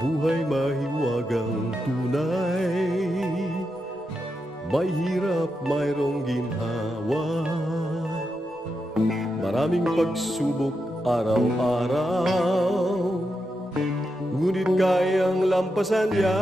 buhay mahiwagang tunay, may hirap mayroong ginhawa, maraming pagsubok araw-araw, ngunit kayang lampasan yan.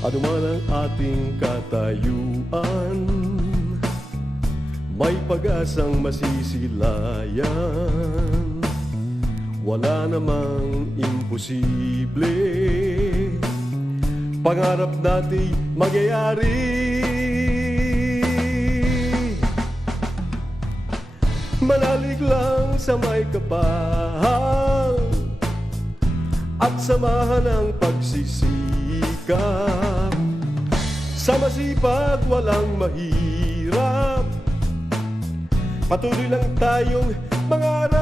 Ano man ang ating katayuan, may pag-asang masisilayan. Wala namang imposible, pangarap natin magyayari. Manalig lang sa may kapal at samahan ang pagsisikap. Sa masipag walang mahirap, patuloy lang tayong mangarap.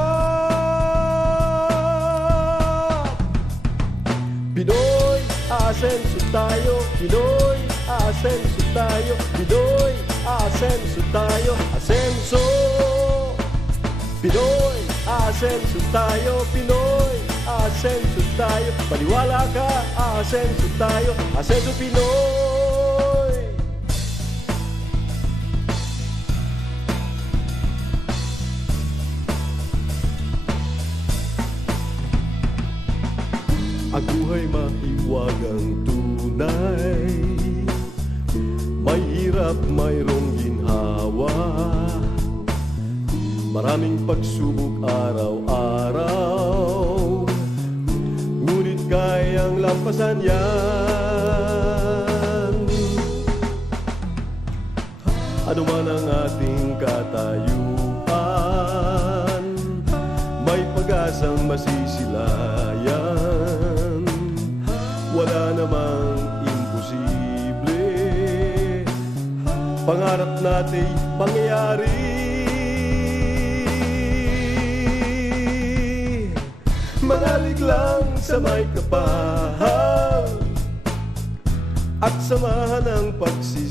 Pinoy, asenso tayo. Pinoy, asenso tayo. Pinoy, asenso tayo. Asenso. Pinoy, asenso tayo. Pinoy, asenso tayo. Paniwala ka, asenso tayo. Asenso Pinoy. Ang buhay mahiwagang tunay, may hirap mayroong ginhawa, maraming pagsubok araw-araw, ngunit kayang lampasan yan. Ano man ang ating katayuan, may pag-asang masisilayan. Wala namang imposible, pangarap natin mangyayari. Manalig lang sa may kapal at samahan ang pagsisikap.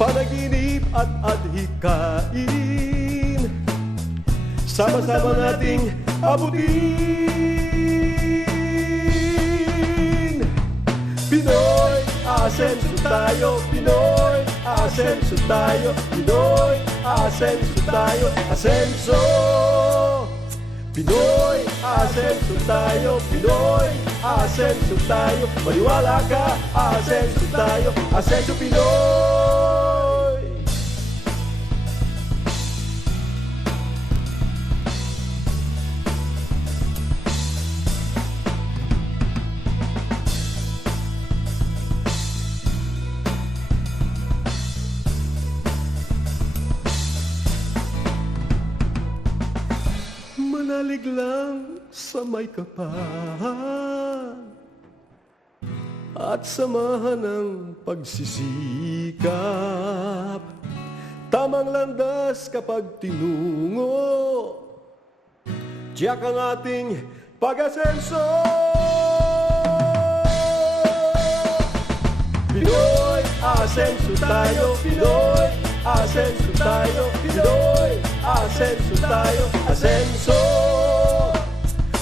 Panaginip at adhikain, sama-sama nating abutin. Pinoy, asenso tayo. Pinoy, asenso tayo. Pinoy, asenso tayo. Asenso. Pinoy, asenso tayo. Pinoy, asenso tayo. Maniwala ka, asenso tayo. Asenso Pinoy. Manalig lang sa may kapal at samahan ng pagsisikap. Tamang landas kapag tinungo, tiyak ang ating pag-asenso. Pinoy, asenso tayo. Pinoy, asenso tayo. Pinoy, asenso tayo. Asenso.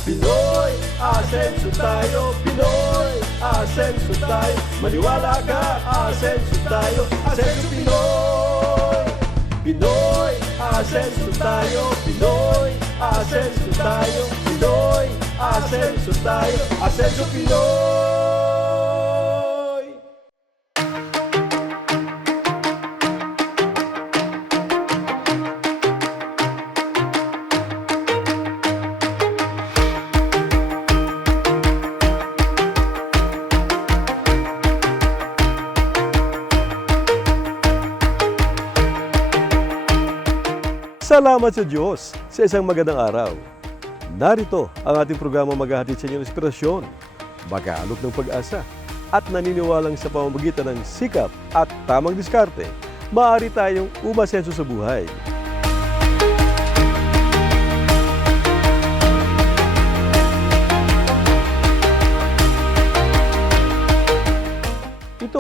Pinoy, asenso tayo. Pinoy, asenso tayo. Maniwala ka, asenso tayo. Asenso Pinoy. Pinoy, asenso tayo. Pinoy, asenso tayo. Pinoy, asenso tayo. Asenso Pinoy. Salamat sa Diyos sa isang magandang araw. Narito ang ating programa maghahatid sa inyo ng inspirasyon, mag-aalok ng pag-asa, at naniniwalang sa pamamagitan ng sikap at tamang diskarte, maaari tayong umasenso sa buhay.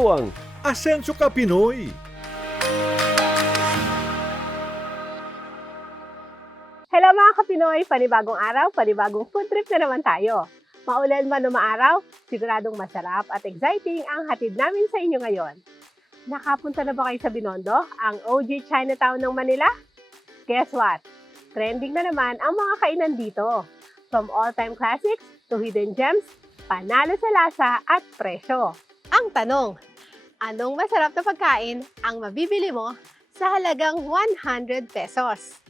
ang Asenso Ka Pinoy. Hello mga Kapinoy! Panibagong araw, panibagong food trip na naman tayo. Maulan man o maaraw, siguradong masarap at exciting ang hatid namin sa inyo ngayon. Nakapunta na ba kayo sa Binondo, ang OG Chinatown ng Manila? Guess what? Trending na naman ang mga kainan dito. From all-time classics to hidden gems, panalo sa lasa at presyo. Ang tanong, anong masarap na pagkain ang mabibili mo sa halagang 100 pesos?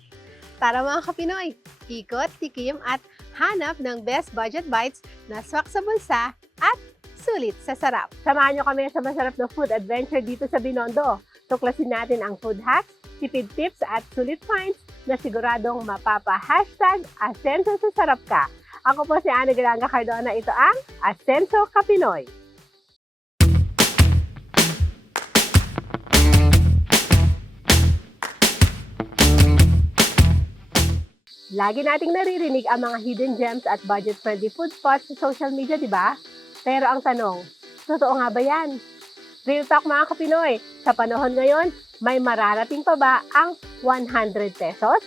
Tara mga Kapinoy, ikot, tikim at hanap ng best budget bites na swak sa bulsa at sulit sa sarap. Samahan nyo kami sa masarap na food adventure dito sa Binondo. Tuklasin natin ang food hacks, tipid tips at sulit finds na siguradong mapapa-hashtag Asenso sa sarap ka. Ako po si Ana Galanga Cardona, ito ang Asenso Ka Pinoy. Lagi nating naririnig ang mga hidden gems at budget-friendly food spots sa social media, di ba? Pero ang tanong, totoo nga ba yan? Real talk mga Kapinoy, sa panahon ngayon, may mararating pa ba ang 100 pesos?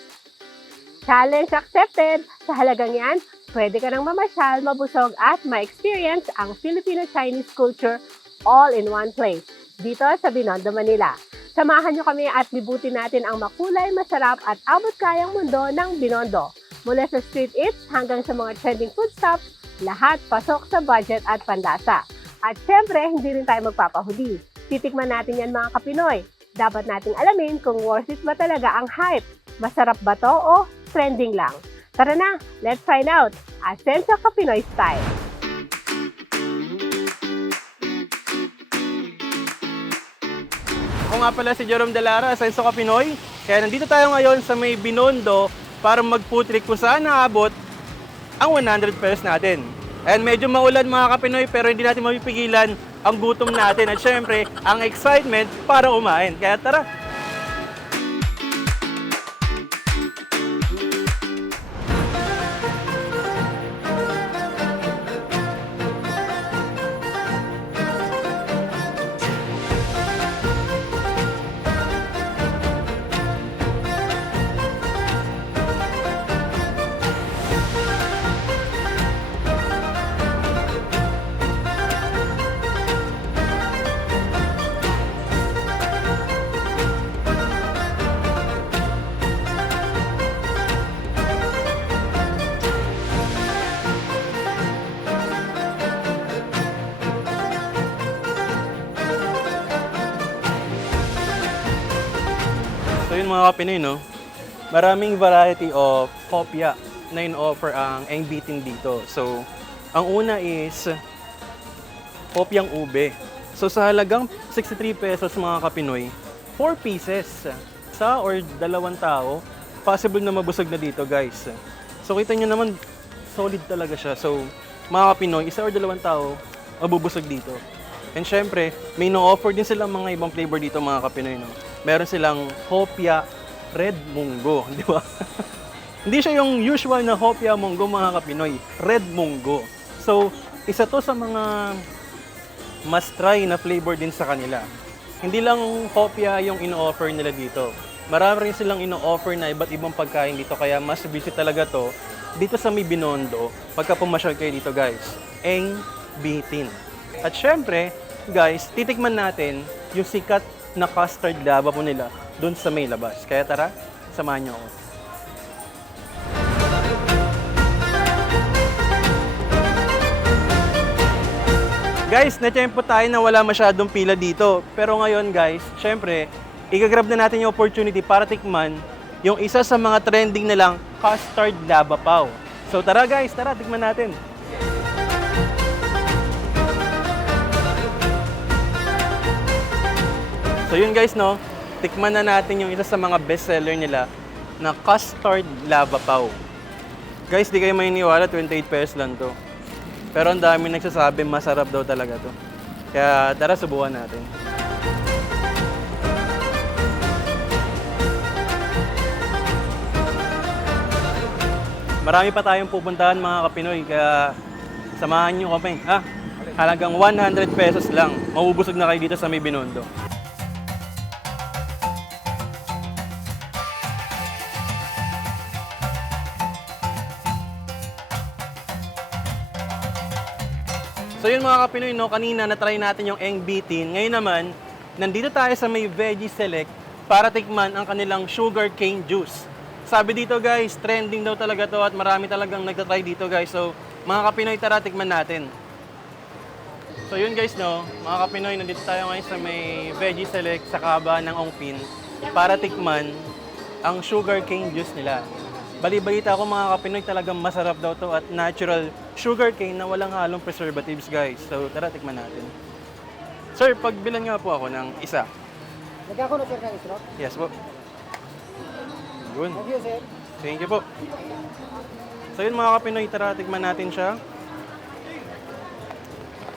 Challenge accepted! Sa halagang yan, pwede ka nang mamasyal, mabusog at ma-experience ang Filipino-Chinese culture all in one place, dito sa Binondo, Manila. Samahan nyo kami at libutin natin ang makulay, masarap at abot-kayang mundo ng Binondo. Mula sa street eats hanggang sa mga trending food stops, lahat pasok sa budget at panlasa. At syempre, hindi rin tayo magpapahuli. Titikman natin yan mga Kapinoy. Dapat nating alamin kung worth it ba talaga ang hype. Masarap ba to o trending lang? Tara na, let's find out! Asenso Ka Pinoy Style! Ako nga pala si Jerome Delara, Asenso Ka Pinoy. Kaya nandito tayo ngayon sa may Binondo para mag-food trip kung saan naabot ang 100 pesos natin. And medyo maulan mga Kapinoy pero hindi natin mapipigilan ang gutom natin at syempre ang excitement para kumain. Kaya tara! So yun mga Kapinoy, no? Maraming variety of hopya na in-offer ang bitin dito. So, ang una is hopyang ube. So sa halagang 63 pesos mga Kapinoy, 4 pieces. Isa or dalawang tao, possible na mabusog na dito guys. So kita nyo naman, solid talaga siya. So mga Kapinoy, isa or dalawang tao, mabubusog dito. And syempre, may no-offer din silang mga ibang flavor dito mga Kapinoy, no? Meron silang hopya red munggo, di ba? Hindi siya yung usual na hopya munggo mga Kapinoy, red munggo. So, isa to sa mga must try na flavor din sa kanila. Hindi lang hopya yung ino-offer nila dito. Marami rin silang ino-offer na iba't ibang pagkain dito kaya mas visit talaga to dito sa may Binondo pagka pumasyal kayo dito guys. bitin. At syempre, guys, titikman natin yung sikat na custard lava po nila doon sa may labas. Kaya tara, samahan niyo ako. Guys, na-tempo tayo na wala masyadong pila dito. Pero ngayon guys, syempre, i-grab na natin yung opportunity para tikman yung isa sa mga trending nilang custard lava pao. So tara guys, tara, tikman natin. So yun guys, no, tikman na natin yung isa sa mga bestseller nila na custard lava pao. Guys, di kayo maniniwala, 28 pesos lang to. Pero ang dami nagsasabi, masarap daw talaga to. Kaya tara, subukan natin. Marami pa tayong pupuntahan mga Kapinoy, kaya samahan nyo kami. Halagang 100 pesos lang. Mabubusog na kayo dito sa may Binondo. So yun mga Kapinoy, no, kanina na-try natin yung Eng Bitin. Ngayon naman, nandito tayo sa may Veggie Select para tikman ang kanilang sugar cane juice. Sabi dito guys, trending daw talaga to at marami talagang nagtatry dito guys. So mga Kapinoy, tara tikman natin. So yun guys, no, mga Kapinoy, nandito tayo ngayon sa may Veggie Select sa Kahabaan ng Ongpin para tikman ang sugar cane juice nila. Bali-balita ako mga Kapinoy, talagang masarap daw to at natural sugar cane na walang halong preservatives guys. So tara, tikman natin. Sir, pagbilan nga po ako ng isa. Lagyan ko na sir ng straw. Yes po. Yun. Thank you sir. Thank you po. So yun mga Kapinoy, tara, tikman natin siya.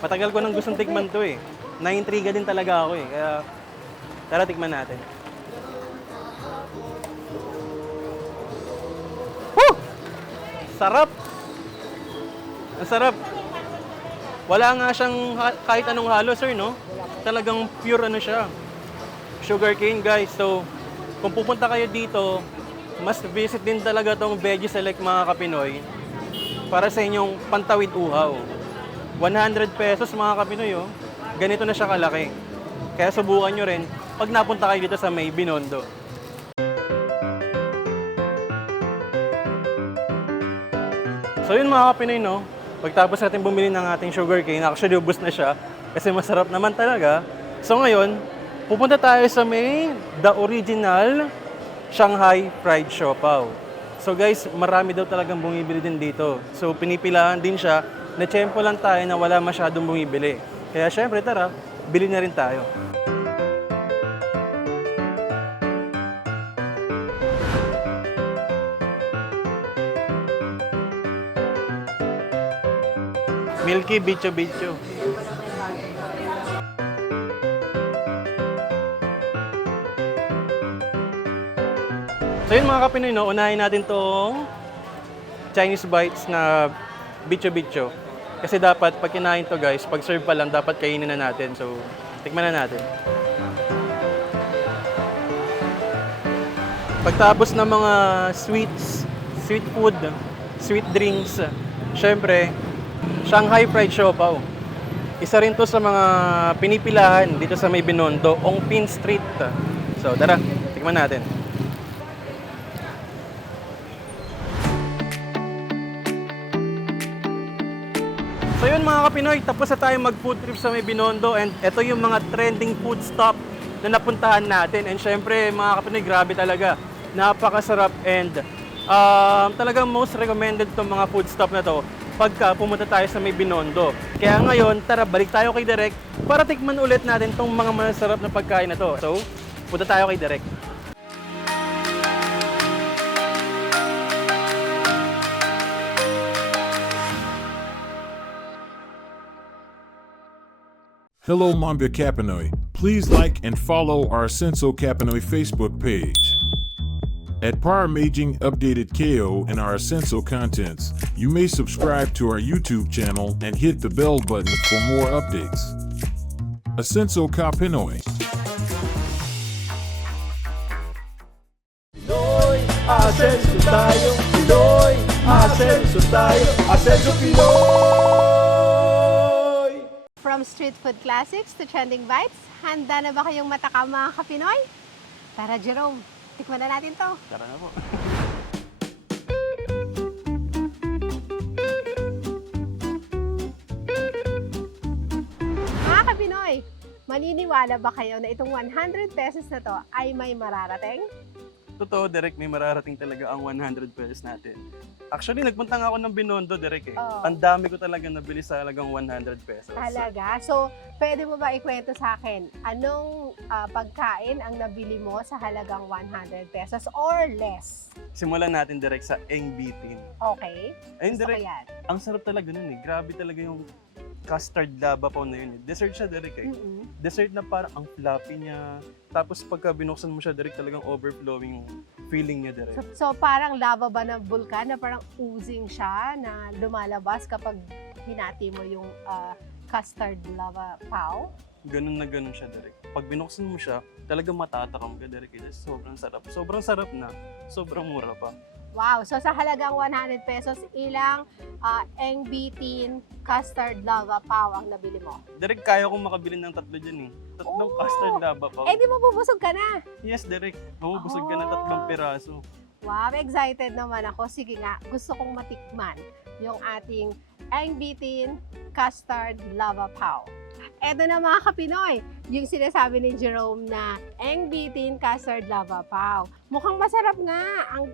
Matagal ko nang gustong tikman to eh. Naintriga din talaga ako eh. Kaya tara, tikman natin. Woo! Sarap! Ang sarap. Wala nga siyang kahit anong halo, sir, no? Talagang pure ano siya. Sugarcane, guys. So, kung pupunta kayo dito, must visit din talaga tong Veggie Select mga Kapinoy para sa inyong pantawid uhaw. 100 pesos mga Kapinoy, oh. Ganito na siya kalaki. Kaya subukan nyo rin pag napunta kayo dito sa may Binondo. So yun mga Kapinoy, no? Pagtapos natin bumili ng ating sugarcane, actually ubos na siya kasi masarap naman talaga. So ngayon, pupunta tayo sa may The Original Shanghai Fried Siopaw. So guys, marami daw talagang bumibili din dito. So pinipilahan din siya na tiyempo lang tayo na wala masyadong bumibili. Kaya syempre tara, bili na rin tayo. Milky Bicho Bicho. So yun mga Kapinoy, no, unahin natin tong Chinese bites na Bicho Bicho. Kasi dapat pag kinain to guys, pag serve pa lang dapat kainin na natin. So tikman na natin. Pagtapos ng mga sweets, sweet food, sweet drinks, syempre Shanghai Fried Siopaw. Isa rin to sa mga pinipilahan dito sa may Binondo, Ongpin Street. So tara, tikman natin. So yun mga Kapinoy, tapos na tayo mag-food trip sa may Binondo and ito yung mga trending food stop na napuntahan natin. And syempre mga Kapinoy, grabe talaga. Napakasarap and talagang most recommended tong mga food stop na to pagka pumunta tayo sa may Binondo. Kaya ngayon, tara, balik tayo kay Direk para tikman ulit natin tong mga masarap na pagkain na to. So, punta tayo kay Direk. Hello, Mamba Kapinoy. Please like and follow our Senso Kapinoy Facebook page. At Paramaging Updated KO and our Senso contents, you may subscribe to our YouTube channel and hit the bell button for more updates. Asenso Kapinoy. Pinoy, asenso tayo. Pinoy, asenso tayo. Asenso Pinoy! From street food classics to trending bites, handa na ba kayong matakam mga Kapinoy? Tara Jerome, tikman na natin to. Tara na po. Mga Kapinoy, maniniwala ba kayo na itong 100 pesos na to ay may mararating? Totoo, Derek, may mararating talaga ang 100 pesos natin. Actually, nagpunta nga ako ng Binondo, Derek eh. Oo. Ang dami ko talaga nabili sa halagang 100 pesos. Talaga? So, pwede mo ba ikwento sa akin, anong pagkain ang nabili mo sa halagang 100 pesos or less? Simulan natin, Derek, sa Eng Bitin. Okay? Ayun, Gusto ko Derek, yan. ang sarap talaga nun eh. Grabe talaga yung custard lava pa na yun eh. Dessert siya, Derek eh. Mm-mm. Dessert na parang ang fluffy niya. Tapos pagka binuksan mo siya, Derek, talagang overflowing yung feeling niya, Derek. So, parang lava ba ng vulkan na parang oozing siya na lumalabas kapag hinati mo yung custard lava pao. Ganun na ganun siya, Derek. Pag binuksan mo siya, talagang matatakam ka, Derek. Kasi sobrang sarap. Sobrang sarap na. Sobrang mura pa. Wow! So sa halagang 100 pesos, ilang Eng Bitin custard lava pao ang nabili mo? Derek, kaya kong makabili ng 3 dyan eh. 3 Oh! custard lava pa. Eh di mabubusog ka na! Yes, Derek. Mabubusog ka ng 3 piraso. Wow! Excited naman ako. Sige nga, gusto kong matikman yung ating Eng Bitin custard lava pao. Eto na mga kapinoy, yung sinasabi ni Jerome na Eng Bitin custard lava pao. Mukhang masarap nga,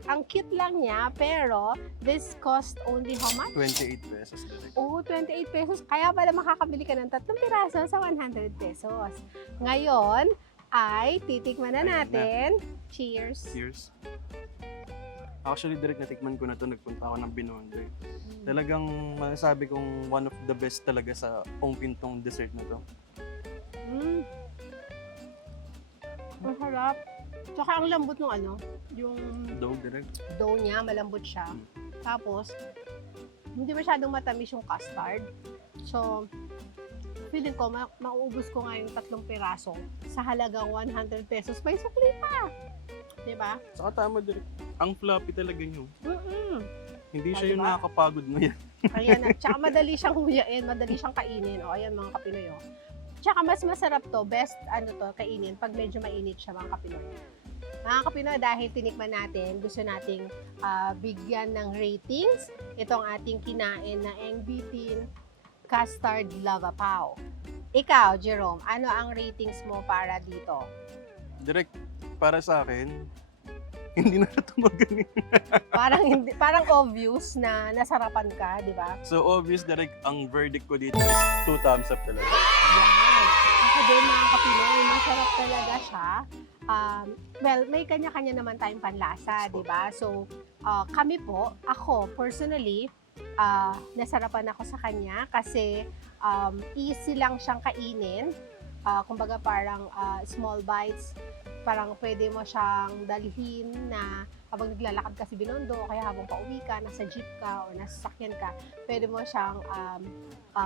ang cute lang niya, pero this cost only how much? 28 pesos, Derek. Oo, 28 pesos. Kaya pala makakabili ka ng 3 piraso sa 100 pesos. Ngayon ay titikman na Ayan na. natin. Cheers! Cheers. Actually, Derek, natikman ko na to. Nagpunta ako ng Binondo eh. Talagang masasabi kong one of the best talaga sa Ongpin tong dessert na to. Mm. Ang harap. Tsaka ang lambot ng ano, yung Dough, Derek. dough niya, malambot siya. Tapos, hindi masyadong matamis yung custard. So, feeling ko, mauubos ko nga yung 3 piraso sa halagang 100 pesos. May sukli pa! Diba? Saka tama, Derek. Ang floppy talaga nyo. Hindi siya yung Diba? nakakapagod mo yan. Ayan na. Tsaka madali siyang huyain, madali siyang kainin. O, ayan mga kapinoy. O. Tsaka mas masarap to, best ano to, kainin pag medyo mainit siya mga kapinoy. Mga kapinoy, dahil tinikman natin, gusto nating bigyan ng ratings itong ating kinain na Eng Bitin custard lava pao. Ikaw, Jerome, ano ang ratings mo para dito? Derek, para sa akin, hindi na ito magaling. Parang obvious na nasarapan ka, di ba? So obvious, Derek, ang verdict ko dito is 2 thumbs up talaga. Yan. Ako din mga kapinoy, masarap talaga siya. Well, may kanya-kanya naman tayong panlasa, di ba? So, kami po, ako personally, nasarapan ako sa kanya kasi easy lang siyang kainin. Kumbaga parang small bites, parang pwede mo siyang dalhin na habang naglalakad ka sa Binondo o kaya habang pauwi ka, nasa jeep ka o nasa sasakyan ka, pwede mo siyang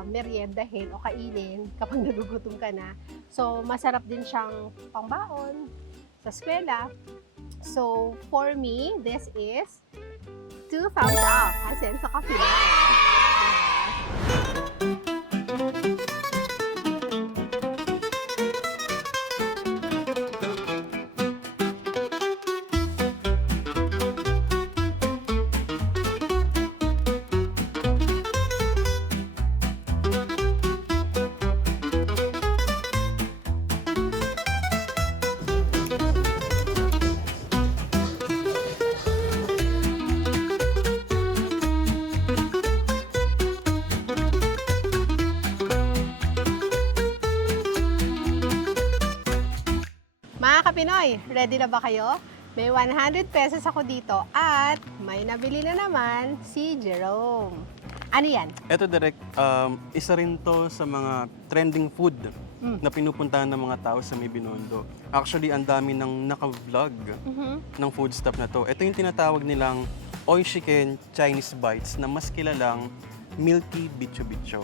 meriendahin o kainin kapag nagugutom ka na. So, masarap din siyang pangbaon sa eskwela. So, for me, this is 2 thumbs up. Asenso Coffee na. Mga kapinoy, ready na ba kayo? May 100 pesos ako dito at may nabili na naman si Jerome. Ano yan? Ito, Derek, isa rin to sa mga trending food na pinupuntahan ng mga tao sa may Binondo. Actually, ang dami ng naka-vlog ng food stuff na to. Ito yung tinatawag nilang Oishiken Chinese Bites na mas kilalang Milky Bicho-Bicho.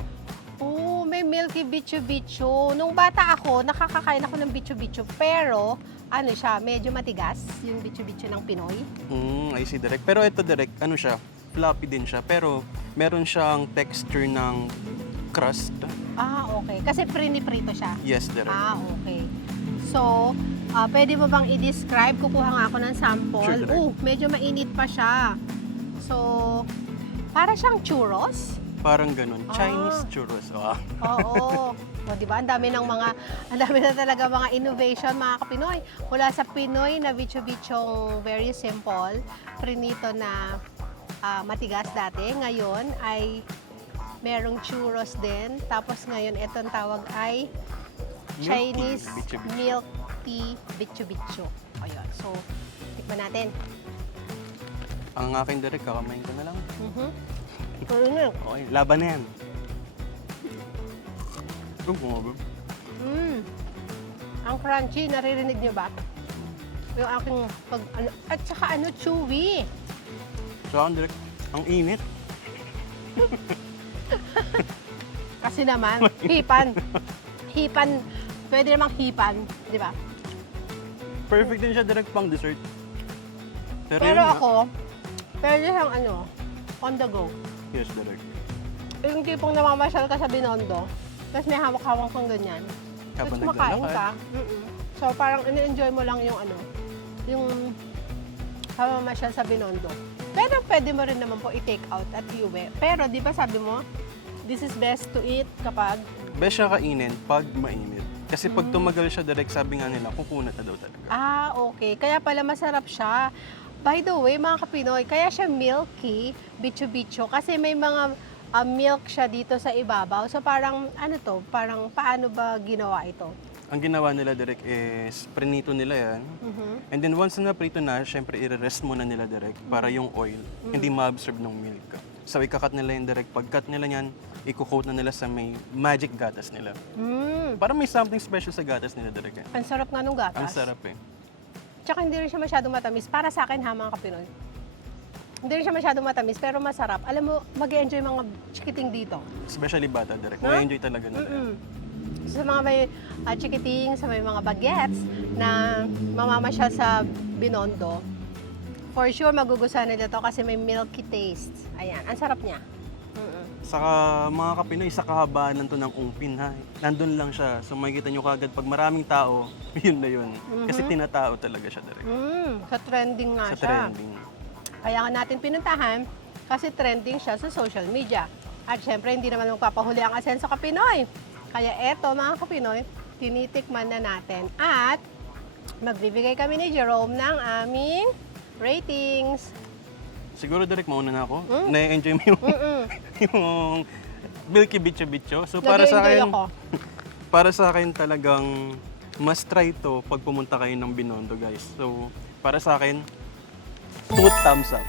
Oh, may Milky Bicho-Bicho. Nung bata ako, nakakakain ako ng Bicho-Bicho. Pero, ano siya, medyo matigas yung Bicho-Bicho ng Pinoy. I see, Derek. Pero ito, Derek, ano siya? Floppy din siya. Pero meron siyang texture ng crust. Ah, okay. Kasi prito siya. Yes, Derek. Ah, okay. So, pwede mo bang i-describe? Kukuha nga ako ng sample. Sure, direct. Medyo mainit pa siya. So, para siyang churros. Parang ganun. Chinese churros. Oh. Oo. O, di ba? Ang dami na talaga mga innovation, mga kapinoy. Mula sa Pinoy na bicho-bichong very simple, prinito na matigas dati. Ngayon ay merong churros din. Tapos ngayon, itong tawag ay Chinese Bicho-bicho. milk tea bicho-bicho. Ayun. So, tikman natin. Ang akin, Derek, kakamain ko na lang. Okay, laban na yan. Ang crunchy, naririnig niyo ba? Yung aking at saka chewy. So, ang Derek, ang init. Kasi naman, hipan. Hipan, pwede namang hipan, di ba? Perfect din siya direct pang dessert. Pero yun nga- ako, pwede siyang on the go. Yes, direct. Yung tipong namamasyal ka sa Binondo, tapos may hawak-hawak kang ganyan. Tapos Habang makain naglalakad. ka. So parang ini-enjoy mo lang yung pamamasyal sa Binondo. Pero pwede mo rin naman po i-take out at iuwi. Pero di ba sabi mo, this is best to eat kapag Best siya kainin pag mainit. Kasi pag tumagal siya direct, sabi nga nila, kukunat na daw talaga. okay. Kaya pala masarap siya. By the way, mga Kapinoy, kaya siya milky, bicho-bicho, kasi may mga milk siya dito sa ibabaw. So parang, parang paano ba ginawa ito? Ang ginawa nila direct is, prinito nila yan. And then once na prito na, syempre i-rest muna nila direct para yung oil hindi ma-absorb ng milk. So ikakat nila yung direct. Pag-cut nila yan, i-coat na nila sa may magic gatas nila. Parang may something special sa gatas nila direct. Ang sarap nga nung gatas. Ang sarap eh. Tsaka hindi rin siya masyadong matamis. Para sa akin ha, mga Kapinoy. Hindi rin siya masyadong matamis, pero masarap. Alam mo, mag-e-enjoy mga chikiting dito. Especially bata direct. Huh? Ma-enjoy talaga nila. Sa mga may chikiting, sa may mga bagets na mamamasyal sa Binondo, for sure magugustuhan nila to kasi may milky taste. Ayan, ang sarap niya. Saka mga Kapinoy, sa kahabaan lang to ng ungpin ha. Nandun lang siya. So makikita nyo kagad pag maraming tao, yun na yun. Kasi tinatao talaga siya direct. Sa trending nga Sa siya. trending. Kaya nga natin pinuntahan kasi trending siya sa social media. At syempre, hindi naman magpapahuli ang Asenso Kapinoy. Kaya eto mga Kapinoy, tinitikman na natin. At magbibigay kami ni Jerome ng aming ratings. Siguro direct mauna na ako. Na-enjoy mo yung, yung Milky Bicho Bicho. So para sa Nag-enjoy akin, ako. para sa akin talagang must try to pag pumunta kayo ng Binondo guys. So para sa akin, 2 thumbs up.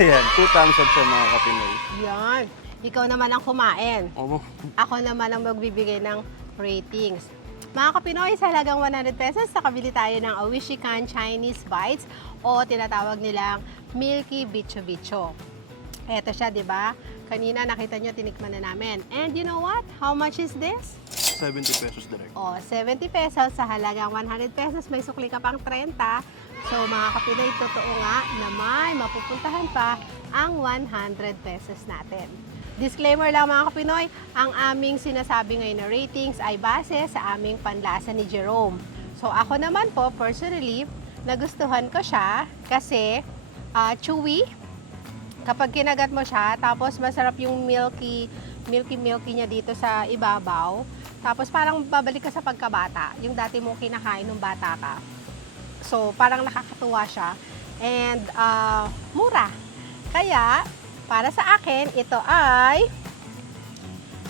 Ayan, 2 thumbs up sa mga Kapinoy. Yan. Ikaw naman ang kumain. Oo. Ako naman ang magbibigay ng ratings. Mga Kapinoy, sa halagang 100 pesos, nakabili tayo ng Awishikan Chinese Bites o tinatawag nilang Milky Bicho Bicho. Eto siya, di ba? Kanina nakita nyo, tinikman na namin. And you know what? How much is this? 70 pesos direct. 70 pesos sa halagang 100 pesos. May sukli ka pang 30. So mga Kapinoy, totoo nga na may mapupuntahan pa ang 100 pesos natin. Disclaimer lang mga Kapinoy, ang aming sinasabi ngayon na ratings ay base sa aming panlasa ni Jerome. So ako naman po, personally, nagustuhan ko siya kasi chewy. Kapag kinagat mo siya, tapos masarap yung milky niya dito sa ibabaw. Tapos parang babalik ka sa pagkabata, yung dati mong kinakain nung bata ka. So parang nakakatuwa siya. And mura. Kaya, para sa akin, ito ay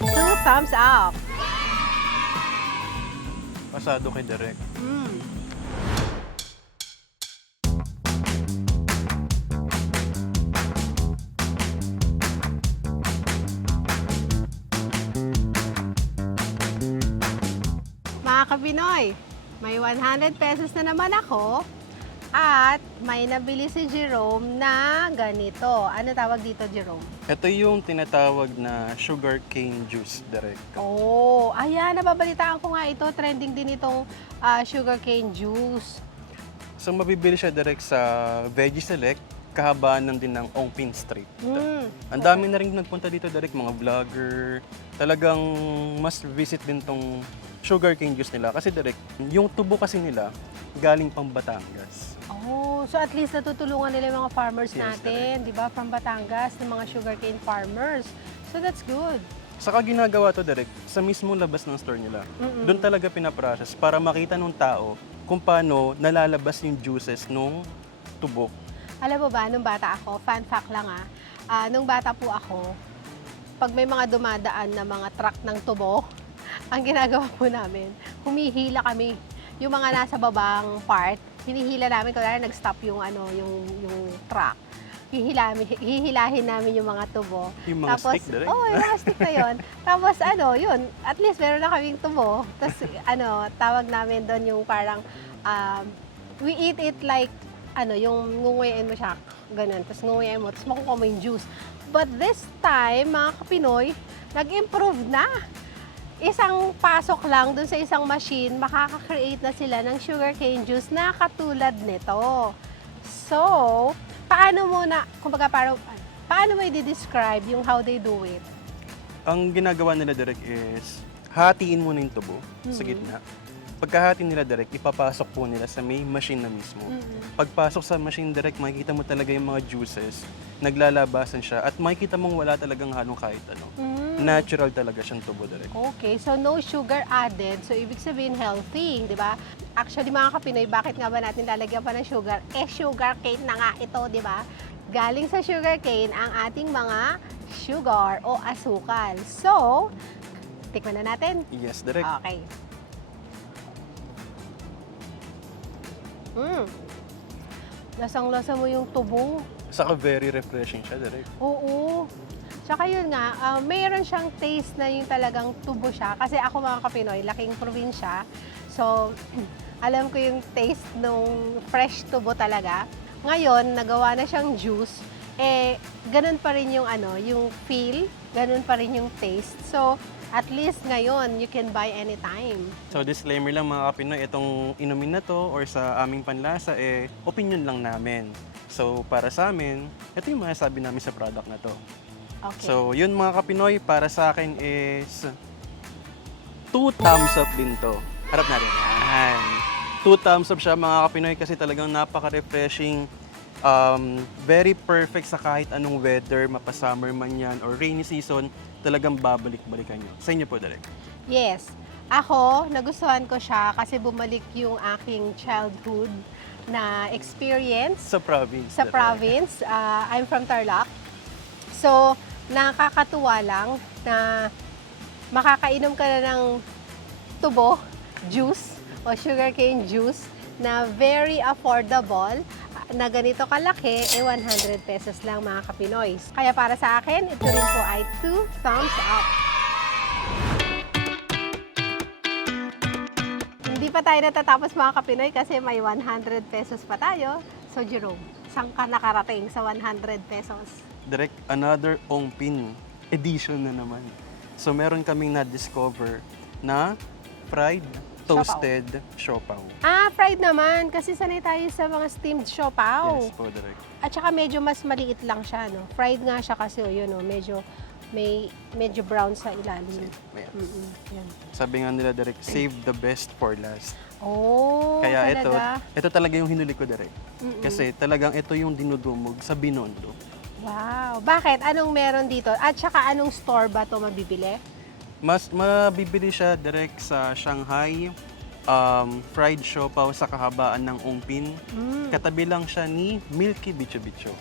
2 thumbs up. Pasado kay direct. Mga Kapinoy, may 100 pesos na naman ako at may nabili si Jerome na ganito. Ano tawag dito, Jerome? Ito yung tinatawag na sugar cane juice direct. Oh, ayan, nababalitaan ko nga ito. Trending din itong sugarcane juice. So mabibili siya direct sa Veggie Select, kahabaan lang din ng Ongpin Street. Ang dami na rin nagpunta dito direct, mga vlogger. Talagang must visit din tong sugarcane juice nila. Kasi direct, yung tubo kasi nila, galing pang Batangas. Oh, so at least natutulungan nila yung mga farmers Yes, natin, di ba? From Batangas, ng mga sugarcane farmers. So that's good. Saka ginagawa to direct sa mismong labas ng store nila. Doon talaga pinaprocess para makita ng tao kung paano nalalabas yung juices nung tubo. Alam mo ba, nung bata ako, fun fact lang nung bata po ako, pag may mga dumadaan na mga truck ng tubo, ang ginagawa po namin, humihila kami. Yung mga nasa babang part, hinihila namin, kaya nag-stop yung truck. Hihilahin namin yung mga tubo. Yung mga stick direct? Oo, yung mga stick na yun. Tapos yun, at least meron na kaming tubo. Tapos tawag namin doon yung parang, we eat it like, yung ngunguyain mo siya, ganun. Tapos ngunguyain mo, tapos makukuha mo yung juice. But this time, mga Kapinoy, nag-improve na. isang pasok lang dun sa isang machine, makaka-create na sila ng sugarcane juice na katulad nito. So, paano mo i-describe yung how they do it? Ang ginagawa nila direct is, hatiin muna yung tubo sa gitna. Pagkahati nila direct, ipapasok po nila sa may machine na mismo. Pagpasok sa machine direct, makikita mo talaga yung mga juices, naglalabasan siya, at makikita mong wala talagang halong kahit ano. Natural talaga siyang tubo direct. Okay, so no sugar added. So, ibig sabihin healthy, di ba? Actually, mga kapinoy, bakit nga ba natin lalagyan pa ng sugar? Sugar cane na nga ito, di ba? Galing sa sugar cane ang ating mga sugar o asukal. So, tikman na natin. Yes, direct. Okay. Lasang-lasa mo yung tubo. Saka very refreshing siya direct. Oo. Tsaka yun nga, mayroon siyang taste na yung talagang tubo siya. Kasi ako mga kapinoy, laking probinsya. So, alam ko yung taste nung fresh tubo talaga. Ngayon, nagawa na siyang juice. Ganun pa rin yung yung feel, ganun pa rin yung taste. So, at least ngayon, you can buy anytime. So disclaimer lang mga kapinoy, itong inumin na to or sa aming panlasa, opinion lang namin. So para sa amin, ito yung masasabi namin sa product na to. Okay. So yun mga kapinoy, para sa akin is 2 thumbs up din to. Harap natin. Yan. 2 thumbs up siya mga kapinoy kasi talagang napaka-refreshing. Very perfect sa kahit anong weather, mapa-summer man yan or rainy season, talagang babalik-balikan nyo. Sa inyo po, direct. Yes. Ako, nagustuhan ko siya kasi bumalik yung aking childhood na experience Sa province. sa direct. province. I'm from Tarlac. So, nakakatuwa lang na makakainom ka na ng tubo, juice, o sugarcane juice na very affordable, na ganito kalaki, 100 pesos lang mga kapinoy. Kaya para sa akin, ito rin po ay 2 thumbs up. Hindi pa tayo natatapos mga kapinoy kasi may 100 pesos pa tayo. So Jerome, saan ka nakarating sa 100 pesos? Direct, another Ongpin edition na naman. So meron kaming na-discover na fried toasted siopaw. Fried naman kasi sanay tayo sa mga steamed siopaw. Yes po, direct. At saka medyo mas maliit lang siya, no? Fried nga siya kasi, medyo brown sa ilalim. Ayan. Yan. Sabi nga nila, direct, save the best for last. Oh, Kaya talaga? ito talaga yung hinuli ko, direct. Kasi talagang ito yung dinudumog sa Binondo. Wow. Bakit? Anong meron dito? At saka anong store ba to mabibili? Mas mabibili siya direct sa Shanghai, fried siopaw sa kahabaan ng Ongpin. Katabi lang siya ni Milky Bicho Bicho.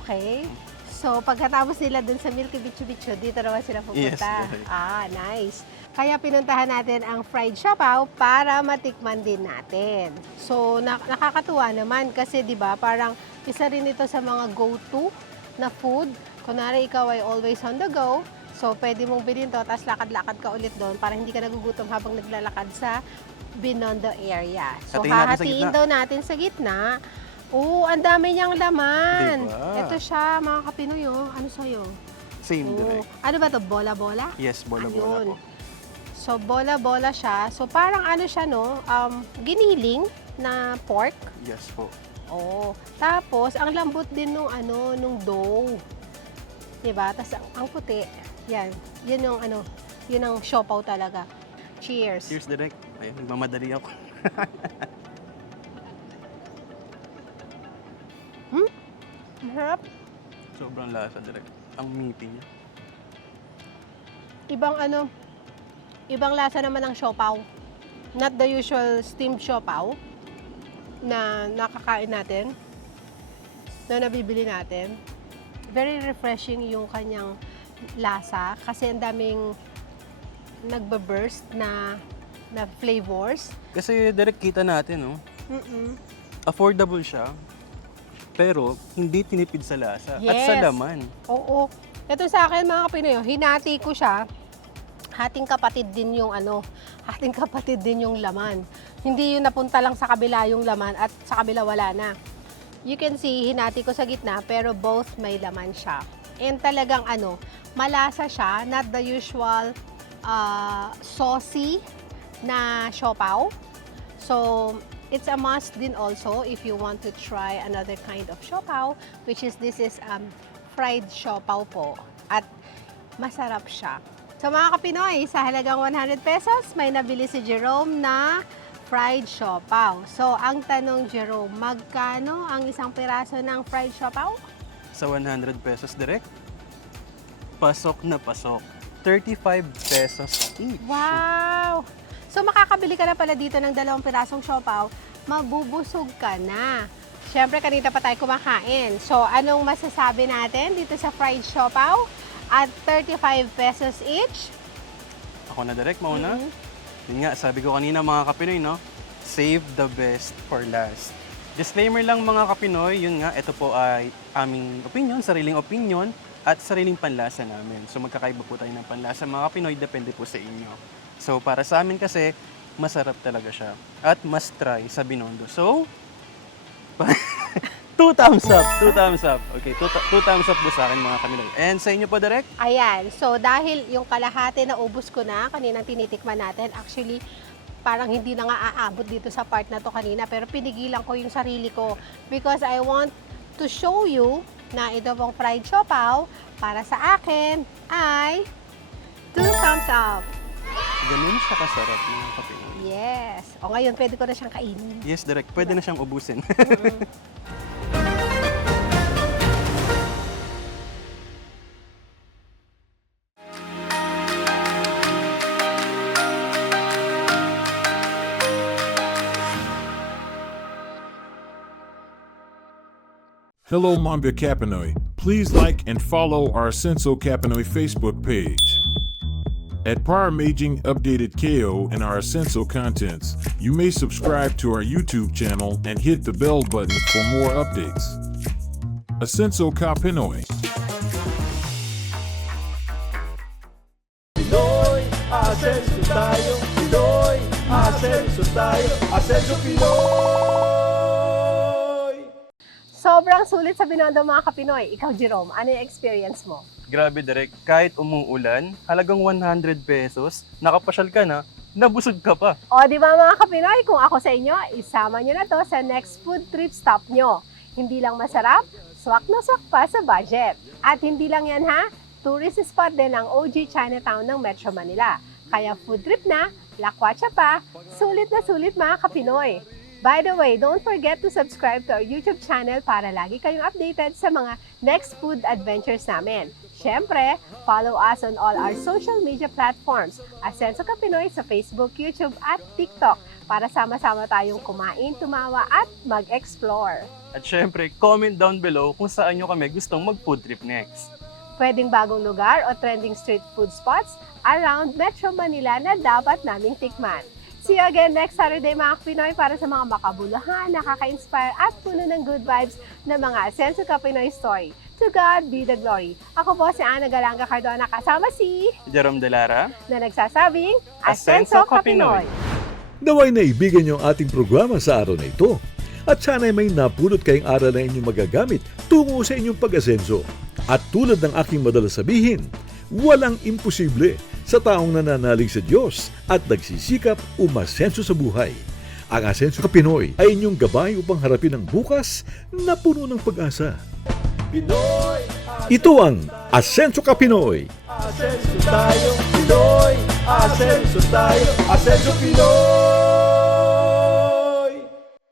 Okay. So, pagkatapos nila dun sa Milky Bicho Bicho, dito naman sila pupunta. Yes, right. Nice. Kaya pinuntahan natin ang fried siopaw para matikman din natin. So, nakakatuwa naman kasi 'di ba, parang isa rin ito sa mga go-to na food. Kunwari ikaw ay always on the go, so pwede mong bilhin to, tapos lakad-lakad ka ulit doon para hindi ka nagugutom habang naglalakad sa Binondo area. So, Hatiin natin sa hahatiin gitna. daw natin sa gitna. Ang dami niyang laman. Diba? Ito siya, mga kapinoy, Ano sa'yo? Same direct. Ano ba to? Bola-bola? Yes, bola-bola Ayun. po. So, bola-bola siya. So, parang ano siya, giniling na pork. Yes po. Tapos, ang lambot din nung dough. Diba? Tapos, ang puti. Yan. Yun ang siopaw talaga. Cheers. Cheers, direct. Ayun, nagmamadali ako. Masarap. Sobrang lasa, direct. Ang meaty niya. Ibang lasa naman ng siopaw. Not the usual steamed siopaw na nakakain natin, na nabibili natin. Very refreshing yung kanyang lasa kasi ang daming nagbe-burst na flavors. Kasi direct kita natin, affordable siya, pero hindi tinipid sa lasa at sa Yes. laman. Oo. Ito sa akin mga Pinoy, hinati ko siya. Hating kapatid din yung laman. Hindi yung napunta lang sa kabila yung laman at sa kabila wala na. You can see, hinati ko sa gitna pero both may laman siya. And talagang malasa siya, not the usual saucy na siopaw. So, it's a must din also if you want to try another kind of siopaw, which is this is fried siopaw po. At masarap siya. So mga kapinoy, sa halagang 100 pesos, may nabili si Jerome na fried siopaw. So, ang tanong, Jerome, magkano ang isang piraso ng fried siopaw? Sa 100 pesos direct, pasok na pasok. 35 pesos each. Wow! So, makakabili ka na pala dito ng 2 pirasong siopaw, mabubusog ka na. Siyempre, kanina pa tayo kumakain. So, anong masasabi natin dito sa fried siopaw? At 35 pesos each. Ako na direct, mauna. Yun nga, sabi ko kanina mga kapinoy, no? Save the best for last. Disclaimer lang mga kapinoy, yun nga, ito po ay aming opinion, sariling opinion, at sariling panlasa namin. So magkakaiba po tayo ng panlasa mga kapinoy, depende po sa inyo. So para sa amin kasi, masarap talaga siya. At must try sa Binondo. So, 2 thumbs up, 2 thumbs up. Okay, 2 thumbs up po sa akin mga kapinoy. And sa inyo po direct? Ayan. So, dahil yung kalahati na ubos ko na, kaninang tinitikman natin, actually, parang hindi na nga aabot dito sa part na to kanina, pero pinigilan ko yung sarili ko because I want to show you na ito pong fried siopaw para sa akin ay 2 thumbs up. Ganun siya kasarap mga kapinoy. Yes. O ngayon, pwede ko na siyang kainin. Yes, direct. Pwede na siyang ubusin. Hello, Mambia Kapinoy. Please like and follow our Senso Kapinoy Facebook page. At Par Maging Updated KO and our Senso contents, you may subscribe to our YouTube channel and hit the bell button for more updates. Asenso Kapinoy. Pinoy, asenso tayo. Pinoy, asenso tayo. Asenso Pinoy! Sobrang sulit sa Binondo mga kapinoy. Ikaw, Jerome, ano yung experience mo? Grabe direct, kahit umuulan, halagang 100 pesos, nakapasyal ka na, nabusog ka pa. O, di ba mga kapinoy, kung ako sa inyo, isama nyo na to sa next food trip stop nyo. Hindi lang masarap, swak na swak pa sa budget. At hindi lang yan ha, tourist spot din ang OG Chinatown ng Metro Manila. Kaya food trip na, lakwatsa pa, sulit na sulit mga kapinoy. By the way, don't forget to subscribe to our YouTube channel para lagi kayong updated sa mga next food adventures namin. Siyempre, follow us on all our social media platforms, Asenso Kapinoy sa Facebook, YouTube at TikTok para sama-sama tayong kumain, tumawa at mag-explore. At syempre, comment down below kung saan nyo kami gustong mag-food trip next. Pwedeng bagong lugar o trending street food spots around Metro Manila na dapat naming tikman. See you again next Saturday mga Pinoy para sa mga makabuluhan, nakaka-inspire at puno ng good vibes na mga Asenso Kapinoy story. To God be the glory. Ako po si Ana Galanga Cardona kasama si Jerome Delara, na nagsasabing Asenso Kapinoy. Naway naibigan niyo ang ating programa sa araw na ito. At sana'y may napulot kayong aral na inyong magagamit tungo sa inyong pag-asenso. At tulad ng aking madalas sabihin, walang imposible sa taong nananalig sa Diyos at nagsisikap umasenso sa buhay. Ang Asenso Kapinoy ay inyong gabay upang harapin ang bukas na puno ng pag-asa. Ito ang Asenso Kapinoy. Asenso tayo, Pinoy! Asenso tayo, Asenso Pinoy!